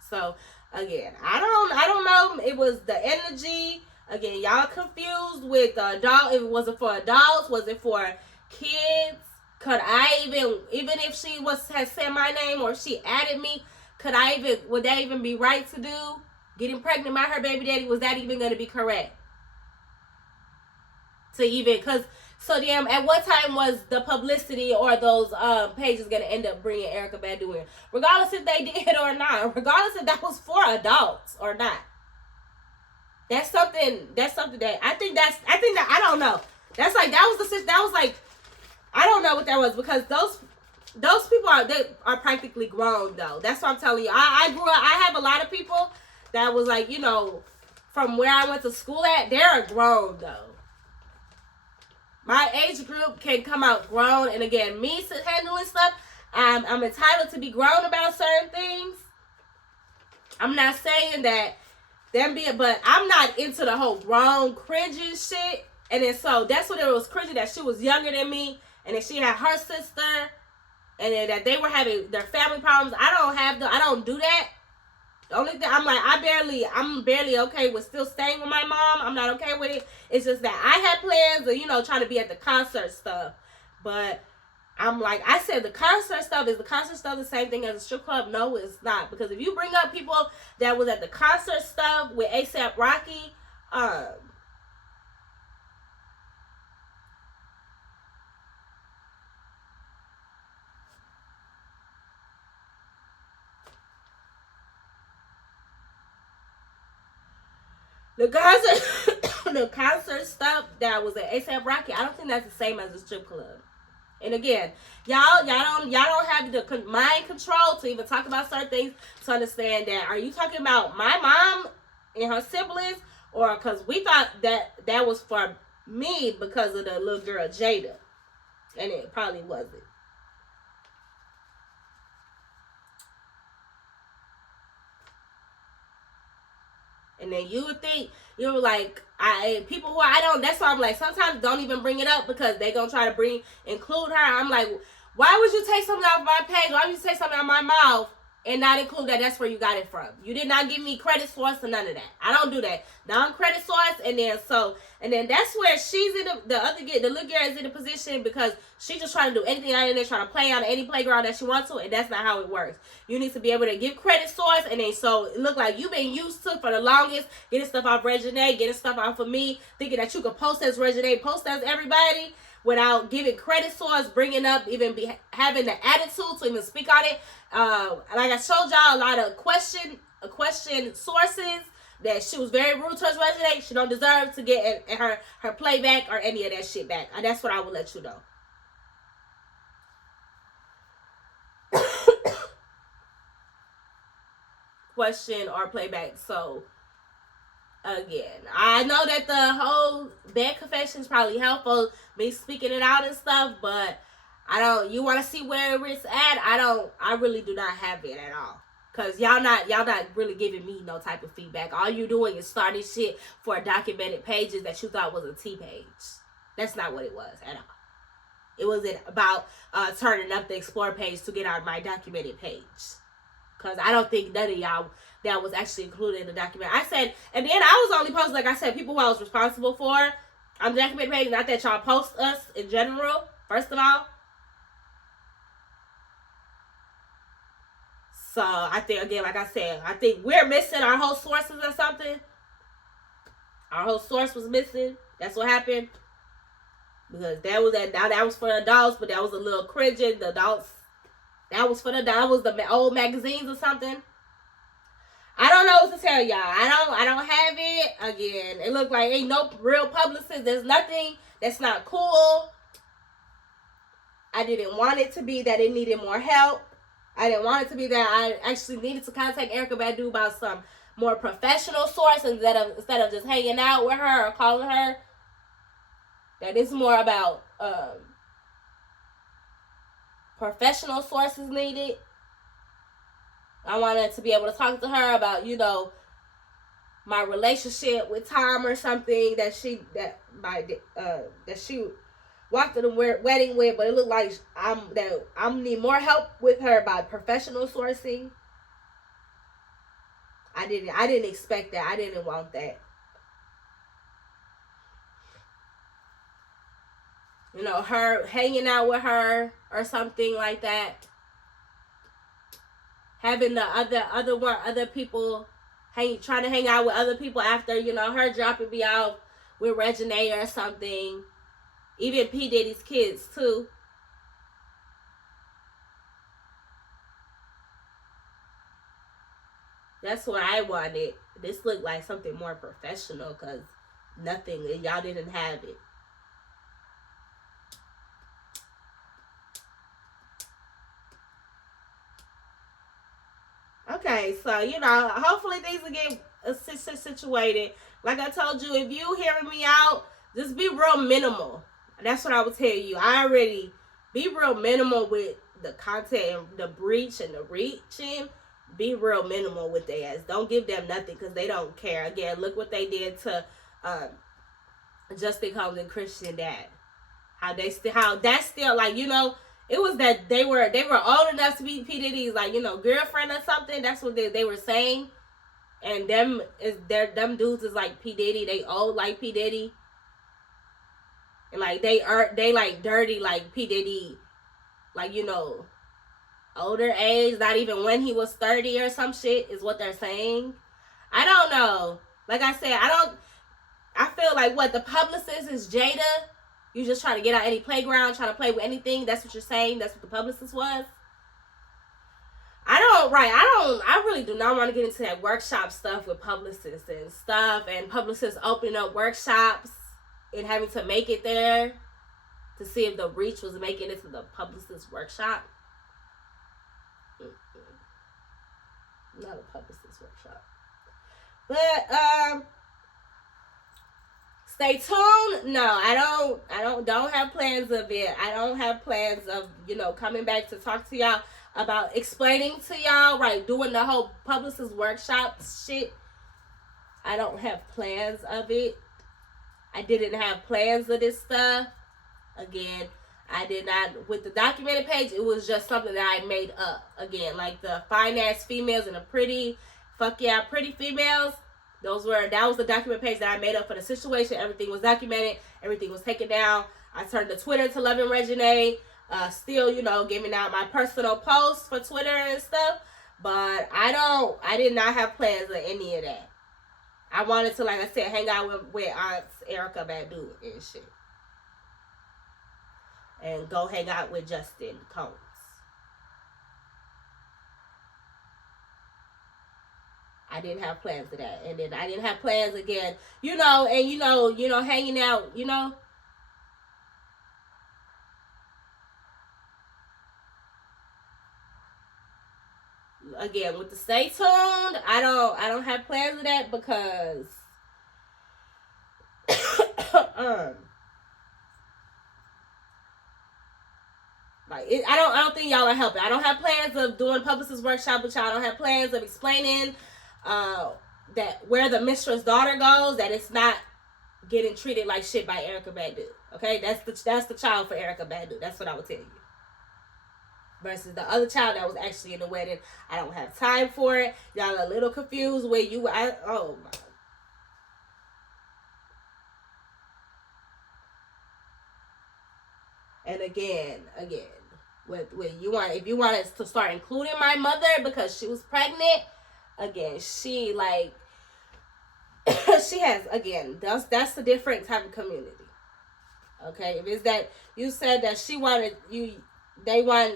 So again, I don't know. It was the energy. Again, y'all confused with the adult. If it wasn't for adults, was it for kids? Could I even if she has said my name or if she added me, would that even be right to do? Getting pregnant by her baby daddy, was that even going to be correct? So damn, at what time was the publicity or those pages going to end up bringing Erykah Badu in? Regardless if they did or not. Regardless if that was for adults or not. That's something that I don't know. That was like, I don't know what that was, because those people are practically grown though. That's what I'm telling you. I grew up, I have a lot of people that was like, from where I went to school at, they're grown though. My age group can come out grown, and again, me handling stuff, I'm entitled to be grown about certain things. I'm not saying that but I'm not into the whole grown cringing shit. And then so that's what it was cringy, that she was younger than me, and then she had her sister, and then that they were having their family problems. I don't do that. The only thing I'm barely okay with still staying with my mom. I'm not okay with it. It's just that I had plans of, trying to be at the concert stuff. But I'm like, I said, the concert stuff the same thing as a strip club? No, it's not. Because if you bring up people that was at the concert stuff with A$AP Rocky, the concert stuff that was at A$AP Rocky, I don't think that's the same as a strip club. And again, y'all don't have the mind control to even talk about certain things to understand that. Are you talking about my mom and her siblings, or because we thought that was for me because of the little girl Jada, and it probably wasn't. And then you would think, like, people who that's why I'm like, sometimes don't even bring it up, because they gonna try to include her. I'm like, why would you take something off my page? Why would you take something out of my mouth and not include that? That's where you got it from. You did not give me credit source or none of that. I don't do that. Non-credit source, and then that's where she's in the little girl is in a position, because she just trying to do anything out in there, trying to play on any playground that she wants to, and that's not how it works. You need to be able to give credit source, and then so it look like you've been used to for the longest getting stuff off Reginae, getting stuff off of me, thinking that you could post as Reginae, post as everybody, without giving credit source, bringing up, even having the attitude to even speak on it. Like I showed y'all a lot of question sources that she was very rude towards Reginae. She don't deserve to get her playback or any of that shit back. And that's what I will let you know. Question or playback. So again, I know that the whole bad confession is probably helpful, me speaking it out and stuff, but you want to see where it's at? I really do not have it at all. Cause y'all not really giving me no type of feedback. All you doing is starting shit for documented pages that you thought was a T page. That's not what it was at all. It wasn't about turning up the explore page to get on my documented page. Cause I don't think none of y'all that was actually included in the document. I said, and then I was only posting, like I said, people who I was responsible for on the documented page. Not that y'all post us in general. First of all. So I think, again, like I said, I think we're missing our whole sources or something. Our whole source was missing. That's what happened. Because that was for adults, but that was a little cringing. The adults, that was the old magazines or something. I don't know what to tell y'all. I don't have it. Again, it looked like ain't no real publicist. There's nothing that's not cool. I didn't want it to be that it needed more help. I didn't want it to be that I actually needed to contact Erykah Badu about some more professional source instead of just hanging out with her or calling her. That is more about professional sources needed. I wanted to be able to talk to her about, you know, my relationship with Tom or something that she walked to the wedding with, but it looked like I'm need more help with her by professional sourcing. I didn't expect that. I didn't want that. You know, her hanging out with her or something like that. Having the other people trying to hang out with other people after, you know, her dropping me off with Reginae or something. Even P. Diddy's kids too. That's what I wanted. This looked like something more professional because nothing, y'all didn't have it. Okay, so, you know, hopefully things will get situated. Like I told you, if you hearing me out, just be real minimal. That's what I would tell you. I already be real minimal with the content and the breach and the reaching. Be real minimal with their ass. Don't give them nothing because they don't care. Again, look what they did to Justin Combs and Christian Dad. How that's still, like, you know, it was that they were old enough to be P. Diddy's, like, you know, girlfriend or something. That's what they were saying. And them dudes is like P. Diddy. They old like P. Diddy. And like they like dirty like P. Diddy. Like, you know, older age, not even when he was 30 or some shit is what they're saying. I don't know. Like I said, I feel like what the publicist is Jada. You just trying to get out any playground, trying to play with anything. That's what you're saying. That's what the publicist was. I really do not want to get into that workshop stuff with publicists and stuff, and publicists opening up workshops and having to make it there to see if the breach was making it to the publicist workshop. Not a publicist workshop. But stay tuned. No, I don't have plans of it. I don't have plans of, you know, coming back to talk to y'all about explaining to y'all, right, doing the whole publicist workshop shit. I don't have plans of it. I didn't have plans of this stuff. Again, I did not, with the documented page, it was just something that I made up. Again, like the fine-ass females and the pretty females. That was the document page that I made up for the situation. Everything was documented. Everything was taken down. I turned the Twitter to Lovingreginae. Still, you know, giving out my personal posts for Twitter and stuff. But I did not have plans of any of that. I wanted to, like I said, hang out with Aunt Erica Badu and shit. And go hang out with Justin Combs. I didn't have plans of that. And then I didn't have plans again, you know, and you know, hanging out, you know. Again, with the stay tuned, I don't have plans of that because I don't think y'all are helping. I don't have plans of doing publicist workshop with y'all. I don't have plans of explaining that where the mistress daughter goes, that it's not getting treated like shit by Erykah Badu. Okay, that's the child for Erykah Badu. That's what I would tell you. Versus the other child that was actually in the wedding. I don't have time for it. Y'all are a little confused where oh my. And again, if you wanted to start including my mother because she was pregnant, again, she like she has, again, that's a different type of community. Okay, if it's that you said that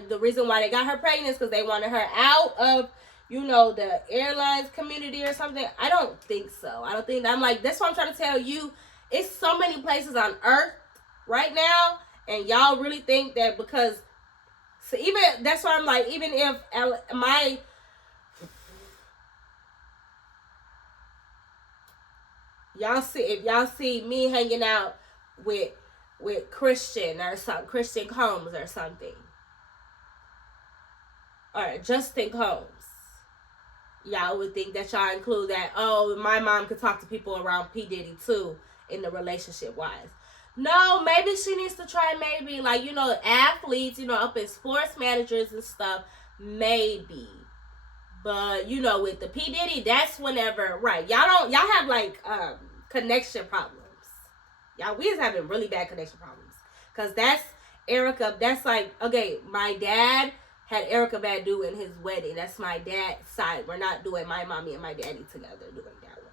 the reason why they got her pregnant is because they wanted her out of, you know, the airlines community or something. I don't think so. I'm like, that's what I'm trying to tell you. It's so many places on earth right now, and y'all really think that because, so even, that's why I'm like, even if y'all see me hanging out with Christian or Christian Combs or something, or Justin Combs. Y'all would think that y'all include that, oh, my mom could talk to people around P. Diddy too in the relationship wise. No, maybe she needs to try maybe, like, you know, athletes, you know, up in sports managers and stuff, maybe. But, you know, with the P. Diddy, that's whenever, right, y'all have, like, connection problems. We is having really bad connection problems. Because that's Erica, that's like, okay, my dad had Erica Badu in his wedding. That's my dad's side. We're not doing my mommy and my daddy together doing that one.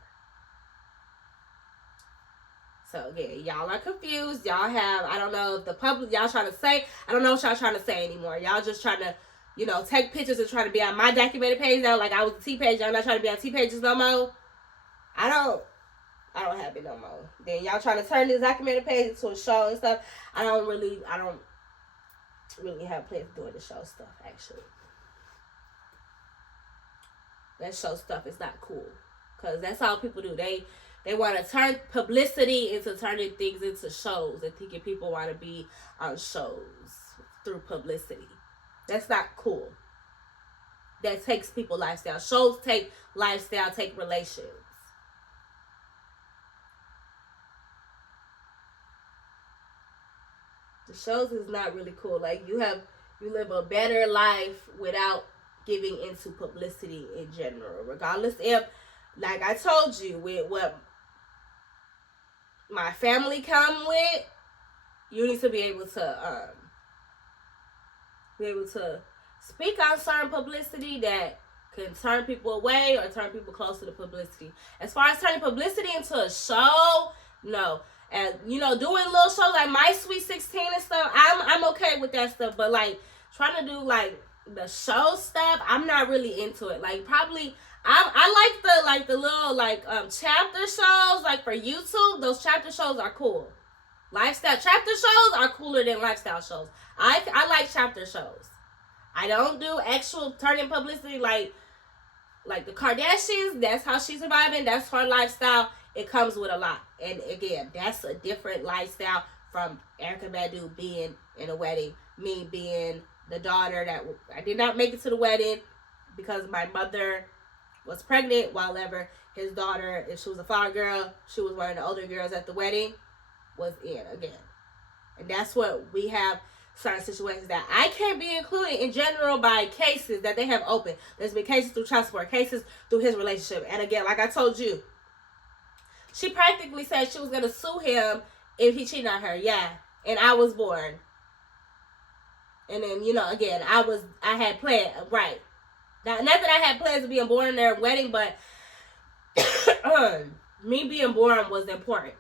So, yeah, y'all are confused. Y'all have, I don't know if the public, y'all trying to say, I don't know what y'all trying to say anymore. Y'all just trying to, you know, take pictures and trying to be on my documented page now, like I was a T-page. Y'all not trying to be on T-pages no more. I don't have it no more. Then y'all trying to turn this documented page into a show and stuff. I don't really have plans doing the show stuff, actually. That show stuff is not cool. Because that's how people do. They want to turn publicity into turning things into shows and thinking people want to be on shows through publicity. That's not cool. That takes people lifestyle. Shows take lifestyle, take relations. The shows is not really cool. Like, you live a better life without giving into publicity in general. Regardless if, like I told you, with what my family come with, you need to be able to speak on certain publicity that can turn people away or turn people close to the publicity. As far as turning publicity into a show, no. And, you know, doing little shows like My Sweet 16 and stuff, I'm okay with that stuff. But, like, trying to do, like, the show stuff, I'm not really into it. Like, probably, I like the little, like, chapter shows, like, for YouTube. Those chapter shows are cool. Lifestyle chapter shows are cooler than lifestyle shows. I like chapter shows. I don't do actual turning publicity like the Kardashians. That's how she's surviving. That's her lifestyle. It comes with a lot. And again, that's a different lifestyle from Erica Badu being in a wedding. Me being the daughter that I did not make it to the wedding because my mother was pregnant. While ever his daughter, if she was a flower girl, she was one of the older girls at the wedding, was in again. And that's what we have. Certain situations that I can't be included in general by cases that they have opened. There's been cases through child support, cases through his relationship. And again, like I told you, she practically said she was going to sue him if he cheated on her. Yeah. And I was born. And then, you know, again, I had plans, right. Now, not that I had plans of being born in their wedding, but me being born was important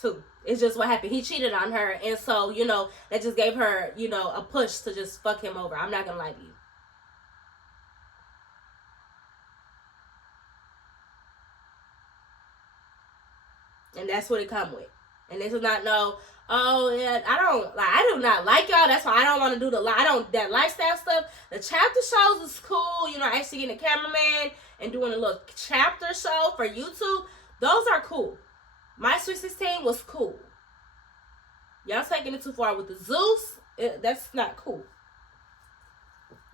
too. It's just what happened. He cheated on her. And so, you know, that just gave her, you know, a push to just fuck him over. I'm not going to lie to you. And that's what it come with. And this is not oh, yeah, I do not like y'all. That's why I don't want to do that lifestyle stuff. The chapter shows is cool. You know, actually getting a cameraman and doing a little chapter show for YouTube. Those are cool. My Sweet 16 was cool. Y'all taking it too far with the Zeus. That's not cool.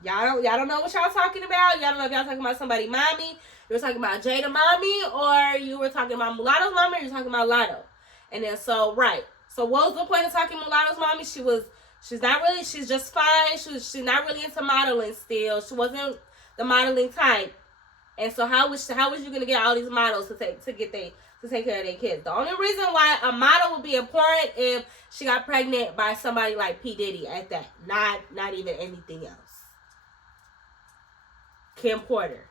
Y'all don't know what y'all talking about. Y'all don't know if y'all talking about somebody mommy. You were talking about Jada mommy, or you were talking about Mulatto's mommy, or you were talking about Lotto. And then right. So what was the point of talking Mulatto's mommy? She's just fine. She's not really into modeling still. She wasn't the modeling type. And so how was you gonna get all these models to take care of their kids? The only reason why a model would be important if she got pregnant by somebody like P. Diddy at that. Not even anything else. Kim Porter.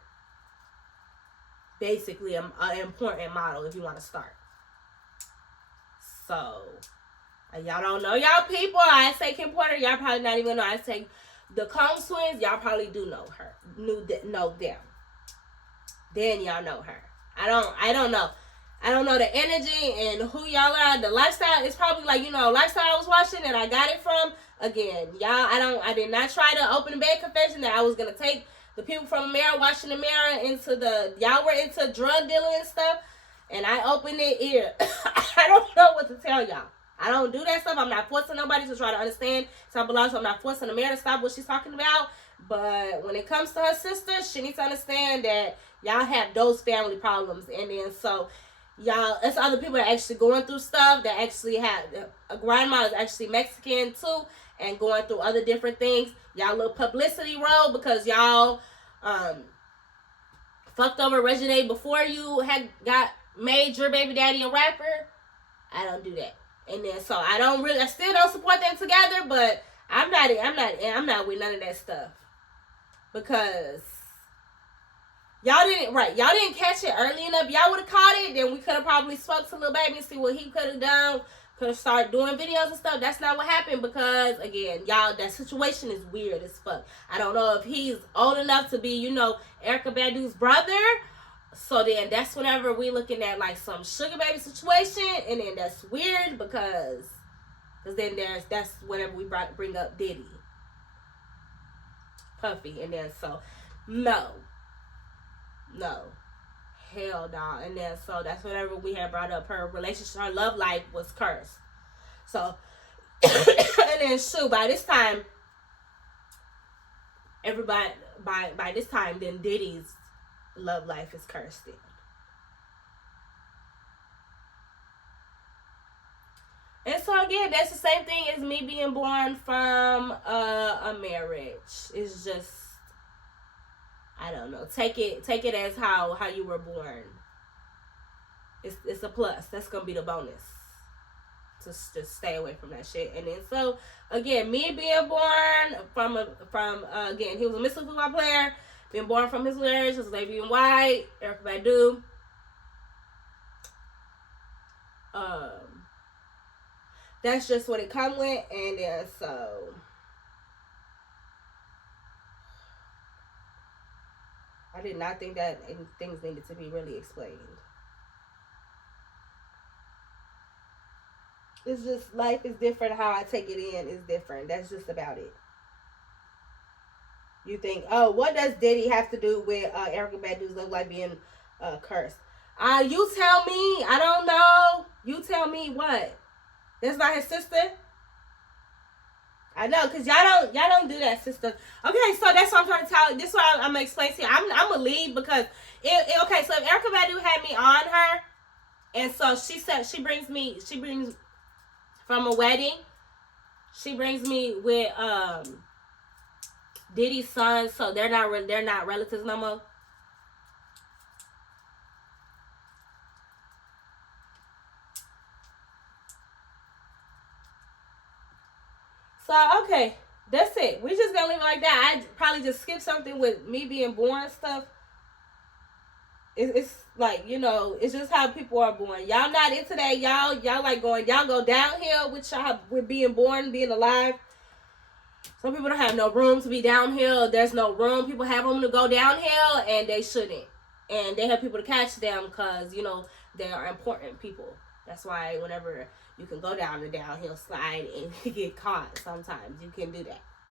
Basically an important model if you want to start. So, y'all don't know y'all people. I say Kim Porter, y'all probably not even know. I say the Combs twins, y'all probably do know her. Know them. Then y'all know her. I don't know. I don't know the energy and who y'all are. The lifestyle is probably like, you know, lifestyle I was watching and I got it from. Again, y'all, I did not try to open the bed confession that I was going to take the people from the mirror, watching the mirror y'all were into drug dealing and stuff. And I opened it here. I don't know what to tell y'all. I don't do that stuff. I'm not forcing nobody to try to understand. So I'm not forcing the mayor to stop what she's talking about. But when it comes to her sister, she needs to understand that y'all have those family problems. And then so y'all, it's other people that actually going through stuff that actually have, a grandma is actually Mexican too and going through other different things. Y'all little publicity role because y'all fucked over Reginae before you had got made your baby daddy a rapper. I don't do that. And then so I still don't support them together, but I'm not with none of that stuff. Because y'all didn't catch it early enough. Y'all would have caught it, then we could have probably spoke to Lil Baby and see what he could have done. Could have started doing videos and stuff. That's not what happened because, again, y'all, that situation is weird as fuck. I don't know if he's old enough to be, Erykah Badu's brother. So then that's whenever we looking at like some sugar baby situation, and then that's weird because then that's whenever we bring up Diddy. Puffy, and then so no, hell no. And then so that's whenever we had brought up her relationship, her love life was cursed. So and then by this time everybody by this time then Diddy's love life is cursed then. And so again, that's the same thing as me being born from a marriage. It's just, I don't know. Take it as how you were born. It's a plus. That's gonna be the bonus. Just stay away from that shit. And then so again, me being born from again, he was a Missile football player. Being born from his marriage was Lady and White, Erykah Badu. That's just what it come with, and then so I did not think that things needed to be really explained. It's just, life is different. How I take it in is different. That's just about it. You think, oh, what does Diddy have to do with Erykah Badu's look like being cursed? You tell me. I don't know. You tell me what. That's not his sister? I know, because y'all don't do that, sister. Okay, so that's what I'm trying to tell you. This is what I'm going to explain to you. I'm going to leave because, okay, so if Erykah Badu had me on her, and so she said, she brings from a wedding, she brings me with Diddy's son, so they're not relatives no more. So, okay, that's it. We're just going to leave it like that. I probably just skip something with me being born stuff. It's like, it's just how people are born. Y'all not into that. Y'all like y'all go downhill with being born, being alive. Some people don't have no room to be downhill. There's no room. People have room to go downhill, and they shouldn't. And they have people to catch them because, they are important people. That's why whenever you can go down the downhill slide and get caught, sometimes you can do that.